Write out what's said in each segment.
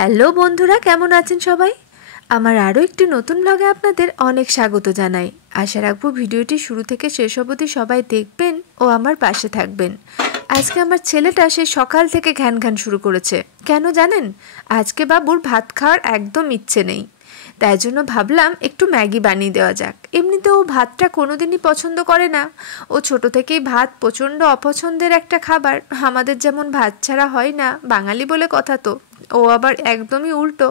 Hello বন্ধুরা, কেমন আছেন সবাই? আমার আরও একটি নতুন ব্লগে আপনাদের অনেক স্বাগত জানাই। আশা রাখবো ভিডিওটি শুরু থেকে শেষ অবধি সবাই দেখবেন ও আমার পাশে থাকবেন। আজকে আমার ছেলেটা সেই সকাল থেকে ঘ্যান ঘ্যান শুরু করেছে। কেন জানেন? আজকে বাবুর ভাত খাওয়ার একদম ইচ্ছে নেই, তাই জন্য ভাবলাম একটু ম্যাগি বানিয়ে দেওয়া যাক। এমনিতে ও ভাতটা কোনোদিনই পছন্দ করে না। ও ছোট থেকেই ভাত প্রচণ্ড অপছন্দের একটা খাবার। আমাদের যেমন ভাত ছাড়া হয় না, বাঙালি বলে কথা তো, ও আবার একদমই উল্টো।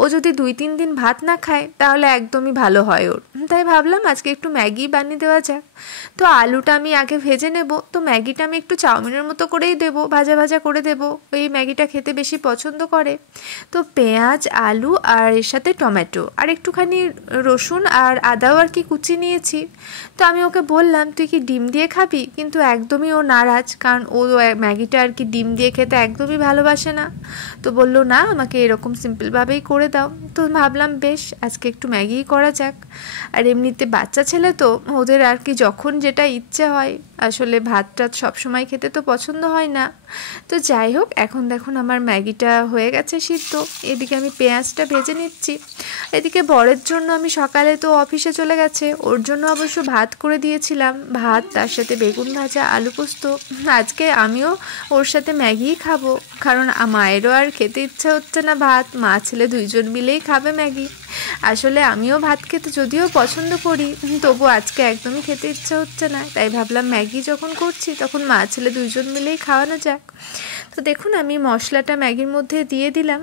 ও যদি 2-3 দিন ভাত না খায় তাহলে একদমই ভালো হয় ওর। তাই ভাবলাম আজকে একটু ম্যাগি বানিয়ে দেওয়া যাক। তো আলুটা আমি আগে ভেজে নেব। তো ম্যাগিটা আমি একটু চাউমিনের মতো করেই দেবো, ভাজা ভাজা করে দেবো। ওই ম্যাগিটা খেতে বেশি পছন্দ করে। তো পেঁয়াজ, আলু আর এর সাথে টমেটো আর একটুখানি রসুন আর আদাও আর কি কুচি নিয়েছি। তো আমি ওকে বললাম, তুই কি ডিম দিয়ে খাবি? কিন্তু একদমই ও নারাজ, কারণ ও ম্যাগিটা আর কি ডিম দিয়ে খেতে একদমই ভালোবাসে না। তো বললো না, আমাকে এরকম সিম্পলভাবেই করে দাও। তো ভাবলাম বেশ, আজকে একটু ম্যাগিই করা যাক। আর এমনিতে বাচ্চা ছেলে তো, ওদের আর কি যখন যেটা ইচ্ছে হয়। আসলে ভাত টাত সবসময় খেতে তো পছন্দ হয় না। তো যাই হোক, এখন দেখুন আমার ম্যাগিটা হয়ে গেছে সিদ্ধ। এদিকে আমি পেঁয়াজটা ভেজে নিচ্ছি। এদিকে বরের জন্য আমি সকালে তো অফিসে চলে গেছে, ওর জন্য অবশ্য ভাত করে দিয়েছিলাম। ভাত, তার সাথে বেগুন ভাজা, আলু পোস্ত। আজকে আমিও ওর সাথে ম্যাগিই খাবো, কারণ মায়েরও আর খেতে ইচ্ছা হচ্ছে না ভাত। মা ছেলে দুইজন মিলেই খাবে ম্যাগি। আসলে আমিও ভাত খেতে যদিও পছন্দ করি, তবু আজকে একদমই খেতে ইচ্ছা হচ্ছে না। তাই ভাবলাম ম্যাগি যখন করছি তখন মা ছেলে দুইজন মিলেই খাওয়ানো যাক। তো দেখুন আমি মশলাটা ম্যাগির মধ্যে দিয়ে দিলাম।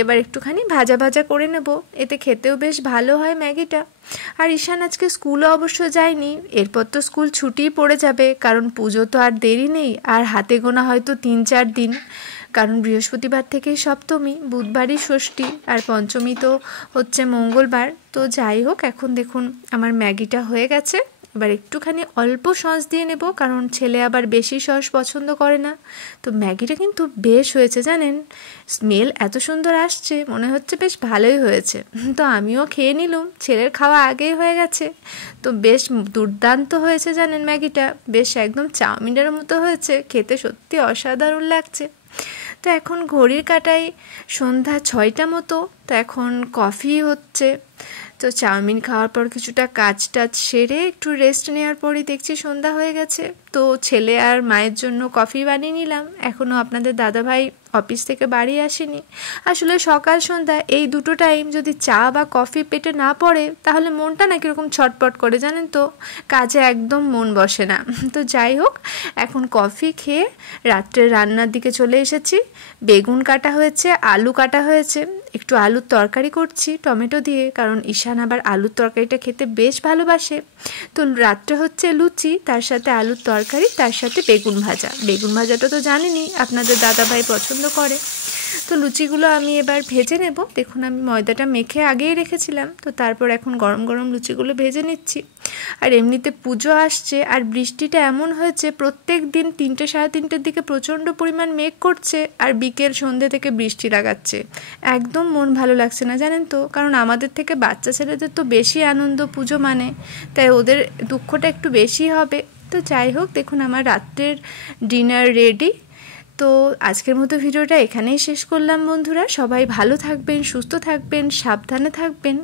এবার একটুখানি ভাজা ভাজা করে নেব, এতে খেতেও বেশ ভালো হয় ম্যাগিটা। আর ঈশান আজকে স্কুলও অবশ্য যায়নি। এরপর তো স্কুল ছুটিই পড়ে যাবে, কারণ পুজো তো আর দেরি নেই, আর হাতে গোনা হয়তো 3-4 দিন। কারণ বৃহস্পতিবার থেকেই সপ্তমী, বুধবারই ষষ্ঠী, আর পঞ্চমী তো হচ্ছে মঙ্গলবার। তো যাই হোক, এখন দেখুন আমার ম্যাগিটা হয়ে গেছে। এবার একটুখানি অল্প সস দিয়ে নেব, কারণ ছেলে আবার বেশি সস পছন্দ করে না। তো ম্যাগিটা কিন্তু বেশ হয়েছে জানেন, স্মেল এত সুন্দর আসছে, মনে হচ্ছে বেশ ভালোই হয়েছে। তো আমিও খেয়ে নিলাম, ছেলের খাওয়া আগেই হয়ে গেছে। তো বেশ দুর্দান্ত হয়েছে জানেন ম্যাগিটা, বেশ একদম চাউমিনের মতো হয়েছে, খেতে সত্যি অসাধারণ লাগছে। তো এখন ঘড়ির কাঁটায় সন্ধ্যা 6টা মতো। তো এখন কফি হচ্ছে। তো চাউমিন খাওয়ার পর কিছুটা কাজ টাজ সেরে একটু রেস্ট নেওয়ার পরই দেখছি সন্ধ্যা হয়ে গেছে। তো ছেলে আর মায়ের জন্য কফি বানিয়ে নিলাম। এখনও আপনাদের দাদাভাই অফিস থেকে বাড়ি আসেনি। আসলে সকাল সন্ধ্যা এই দুটো টাইম যদি চা বা কফি পেটে না পড়ে, তাহলে মনটা না কীরকম ছটপট করে জানেন তো, কাজে একদম মন বসে না। তো যাই হোক, এখন কফি খেয়ে রাত্রের রান্নার দিকে চলে এসেছি। বেগুন কাটা হয়েছে, আলু কাটা হয়েছে, একটু আলুর তরকারি করছি টমেটো দিয়ে, কারণ ঈশান আবার আলুর তরকারিটা খেতে বেশ ভালোবাসে। তো রাত্রে হচ্ছে লুচি, তার সাথে আলুর তরকারি, তার সাথে বেগুন ভাজা। বেগুন ভাজাটা তো জানেনই আপনাদের দাদাভাই পছন্দ করে। তো লুচিগুলো আমি এবার ভেজে নেব। দেখুন আমি ময়দাটা মেখে আগেই রেখেছিলাম, তো তারপর এখন গরম গরম লুচিগুলো ভেজে নিচ্ছি। আর এমনিতে পুজো আসছে, আর বৃষ্টিটা এমন হয়েছে প্রত্যেক দিন 3-3:30 দিকে প্রচণ্ড পরিমাণ মেঘ করছে, আর বিকেল সন্ধ্যে থেকে বৃষ্টি লাগাচ্ছে। একদম মন ভালো লাগছে না জানেন তো, কারণ আমাদের থেকে বাচ্চা ছেলেদের তো বেশি আনন্দ পুজো মানে, তাই ওদের দুঃখটা একটু বেশি হবে। তো যাই হোক, দেখুন আমার রাত্রের ডিনার রেডি। তো আজকের মতো ভিডিওটা এখানেই শেষ করলাম বন্ধুরা। সবাই ভালো থাকবেন, সুস্থ থাকবেন, সাবধানে থাকবেন,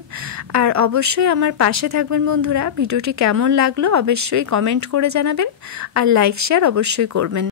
আর অবশ্যই আমার পাশে থাকবেন বন্ধুরা। ভিডিওটি কেমন লাগলো অবশ্যই কমেন্ট করে জানাবেন, আর লাইক শেয়ার অবশ্যই করবেন।